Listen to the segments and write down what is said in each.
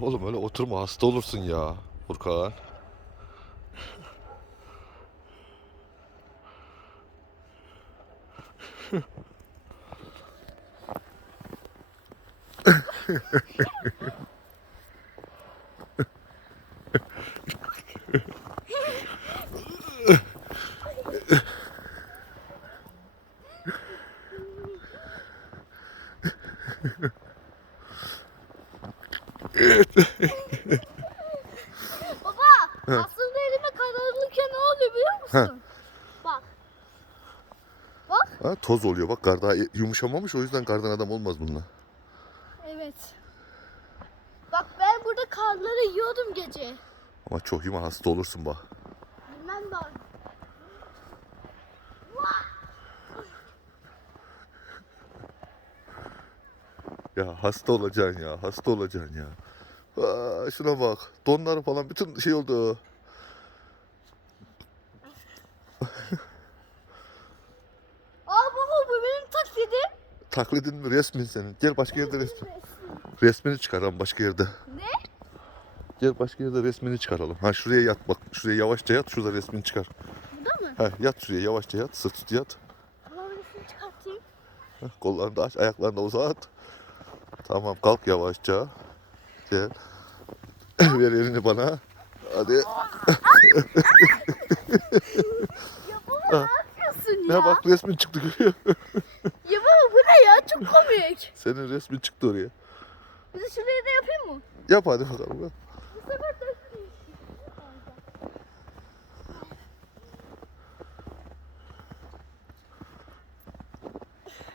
Oğlum öyle oturma hasta olursun ya Furkan. Baba aslında elime kararlıyken ne oluyor biliyor musun? Bak. Bak. Ha, toz oluyor bak kar daha yumuşamamış o yüzden kardan adam olmaz bununla. Evet. Bak ben burada karları yiyordum gece. Ama çok yuma hasta olursun bak. Bilmem bak. Ya hasta olacaksın ya hasta olacaksın ya. Aa, şuna bak donları falan bütün şey oldu. Aa baba bu benim taklidim. Taklidin mi resmin senin? Gel başka yerde resmin. Resmini çıkaralım başka yerde. Ne? Gel başka yerde resmini çıkaralım. Ha şuraya yat bak. Şuraya yavaşça yat. Şurada resmini çıkar. Burada mı? Ha yat şuraya yavaşça yat. Sırt üstü yat. Tamam resmini çıkartayım. Kollarını da aç. Ayaklarını da uzat. Tamam kalk yavaşça. Gel. Ver elini bana. Hadi. Ya baba ne yapıyorsun ya? Ne bak resmin çıktı görüyor? Ya baba bu ne ya? Çok komik. Senin resmin çıktı oraya. Bir de şuraya da yapayım mı? Yap hadi bakalım. yap. Bu sefer de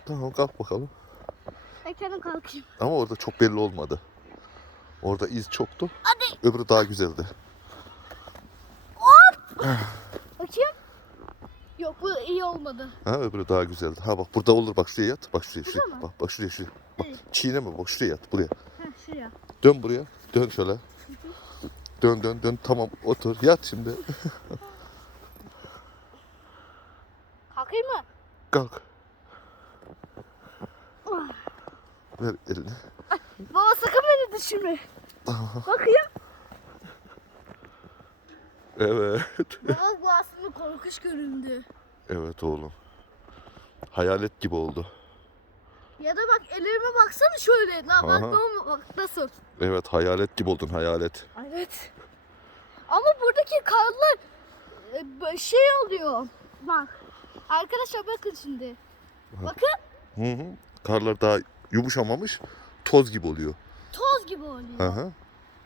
Tamam kalk bakalım. Ben kendim kalkayım. Ama orada çok belli olmadı. Orada iz çoktu. Hadi. Öbürü daha güzeldi. Bakayım. Yok bu iyi olmadı. Ha öbürü daha güzeldi. Ha bak burada olur bak şuraya yat. Bak şuraya şuraya. Şurada mı? Bak bak şuraya şuraya. Bak Evet. çiğneme bak şuraya yat buraya. Heh şuraya. Dön buraya. Dön şöyle. Dön dön dön. Tamam otur. Yat şimdi. Kalkayım mı? Kalk. Ver elini. Baba sakın beni düşürme. Bakayım. Evet. Baba bu aslında korkunç göründü. Evet oğlum. Hayalet gibi oldu. Ya da bak ellerime baksana şöyle. La bak Aha. baba bak nasıl. Evet hayalet gibi oldun hayalet. Evet. Ama buradaki karlar e, şey oluyor. Bak. Arkadaşlar bakın şimdi. Bakın Hı hı. Karlar daha yumuşamamış. Toz gibi oluyor. toz gibi oluyor. Hı hı.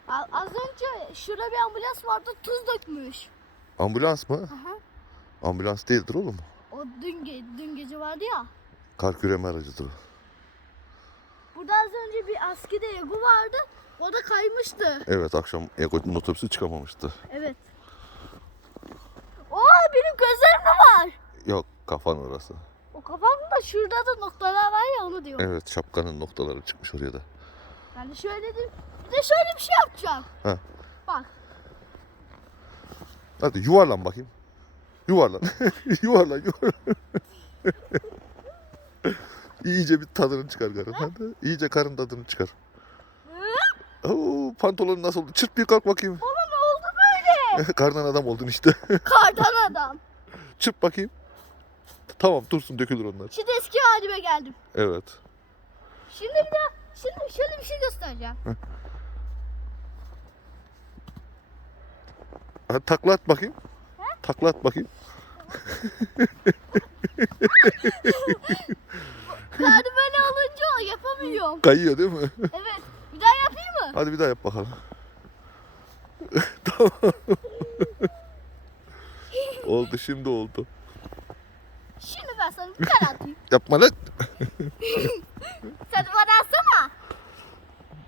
A- Az önce şurada bir ambulans vardı tuz dökmüş. Ambulans mı? Aha. Ambulans değildir oğlum. O dün, ge- dün gece vardı ya. Kar küreme aracıdır o. Burada az önce bir askide Ego vardı. O da kaymıştı. Evet akşam Ego'nun otobüsü çıkamamıştı. Evet. Oo benim gözlerim de var. Yok kafan orası. Kafamda şurada da noktalar var ya onu diyorum. Evet şapkanın noktaları çıkmış oraya da. Yani şöyle dedim. Bir de şöyle bir şey yapacağım. Ha. Bak. Hadi yuvarlan bakayım. Yuvarlan. yuvarlan yuvarlan. İyice bir tadını çıkar karın. Hadi. İyice karın tadını çıkar. Oo, pantolonun nasıl oldu? Çırp bir kalk bakayım. Baba ne oldu böyle? Kardan adam oldun işte. Kardan adam. Çırp bakayım. Tamam dursun dökülür onlar. Şimdi eski halime geldim. Evet. Şimdi bir de şimdi şöyle bir şey göstereceğim. Hadi takla at bakayım. Takla at bakayım. Yani böyle olunca yapamıyorum. Kayıyor değil mi? Evet. Bir daha yapayım mı? Hadi bir daha yap bakalım. tamam. oldu şimdi oldu. Şimdi ben sana tane atayım. Yapma lan. Sen bana atsana.